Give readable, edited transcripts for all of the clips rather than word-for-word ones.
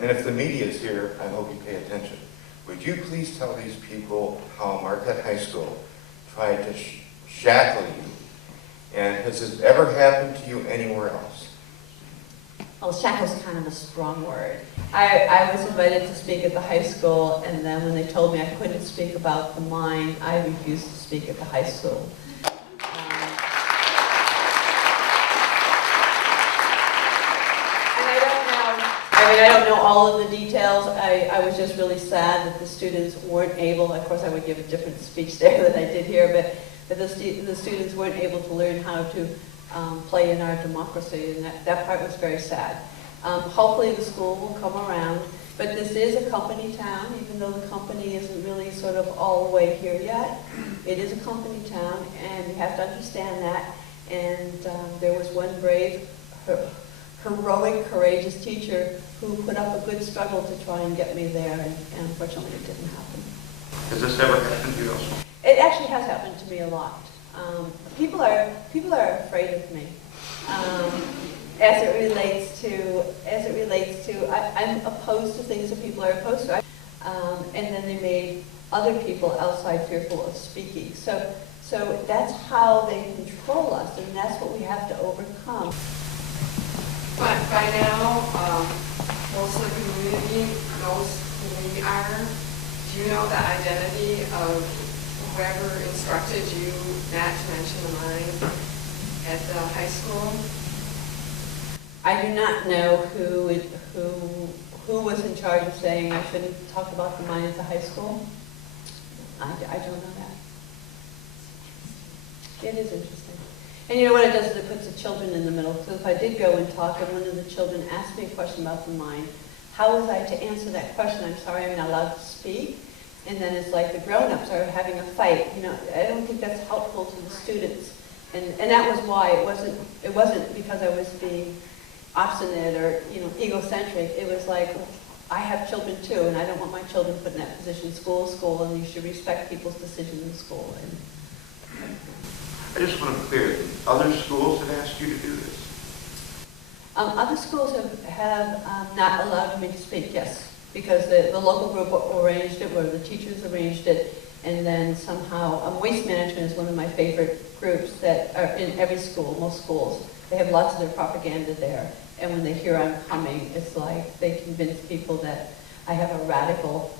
And if the media is here, I hope you pay attention. Would you please tell these people how Marquette High School tried to shackle you? And has this ever happened to you anywhere else? Well, shackle's kind of a strong word. I was invited to speak at the high school, and then when they told me I couldn't speak about the mine, I refused to speak at the high school. I don't know all of the details. I was just really sad that the students weren't able, of course I would give a different speech there than I did here, but the students weren't able to learn how to play in our democracy, and that part was very sad. Hopefully the school will come around, but this is a company town, even though the company isn't really sort of all the way here yet. It is a company town, and you have to understand that. And there was one brave, heroic, courageous teacher who put up a good struggle to try and get me there, and unfortunately it didn't happen. Has this ever happened to you also? It actually has happened to me a lot. People are afraid of me as it relates to I'm opposed to things that people are opposed to, and then they made other people outside fearful of speaking. So that's how they control us, and that's what we have to overcome. But by now, most of the community knows who we are. Do you know the identity of whoever instructed you not to mention the mine at the high school? I do not know who was in charge of saying I shouldn't talk about the mine at the high school. I don't know that. It is interesting. And you know what it does is it puts the children in the middle. So if I did go and talk and one of the children asked me a question about the mine, how was I to answer that question? I'm sorry, I'm not allowed to speak. And then it's like the grown-ups are having a fight. You know, I don't think that's helpful to the students. And that was why it wasn't because I was being obstinate or, you know, egocentric. It was like, well, I have children too, and I don't want my children put in that position. School, and you should respect people's decisions in school. And I just want to be clear, other schools have asked you to do this? Other schools have not allowed me to speak, yes, because the local group arranged it, or the teachers arranged it, and then somehow Waste Management is one of my favorite groups that are in every school, most schools. They have lots of their propaganda there, and when they hear I'm coming, it's like they convince people that I have a radical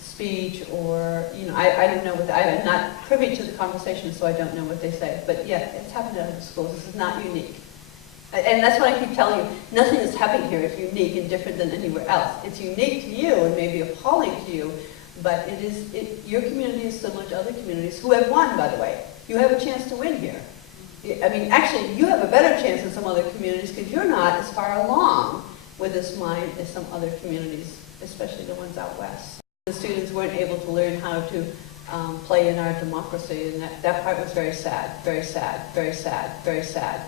speech, or, you know, I don't know what, I'm not privy to the conversation, so I don't know what they say. But yeah, it's happened at other schools. This is not unique. And that's what I keep telling you. Nothing that's happening here is unique and different than anywhere else. It's unique to you and maybe appalling to you, but your community is similar to other communities who have won, by the way. You have a chance to win here. I mean, actually, you have a better chance than some other communities because you're not as far along with this mine as some other communities, especially the ones out west. The students weren't able to learn how to play in our democracy, and that part was very sad, very sad, very sad, very sad.